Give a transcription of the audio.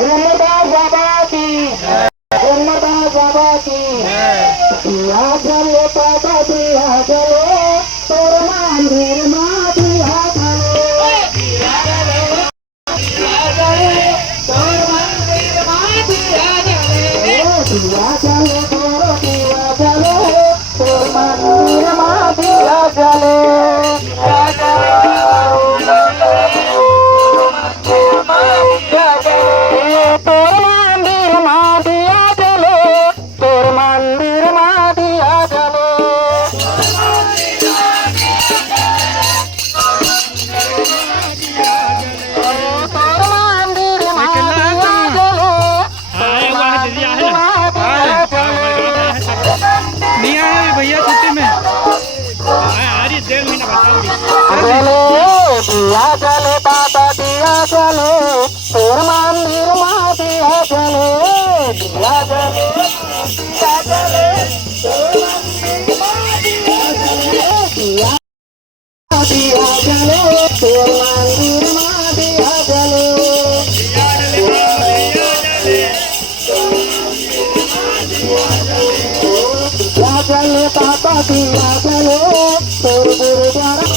ब्रह्मदास बाबा की, ब्रह्मदास बाबा की। दिया जले बाबा दिया जले, तोर मंदिर माँ दिया जले। दिया जले, दिया जले, तोर मंदिर माँ दिया जले। दिया जले तोर दिया जले, तोर मंदिर माँ दिया जले। दिया जले नहीं आया भैया छुट्टी में आ रही 1.5 महीना दिया जले बाबा दिया जले, तोर मंदिर माँ दिया जले। दिया जले, दिया जले, तोर मंदिर माँ दिया जले। दिया दिया जले, तोर मंदिर माँ दिया जले। दिया जले बाबा दिया जले, तोर गुरुद्वारा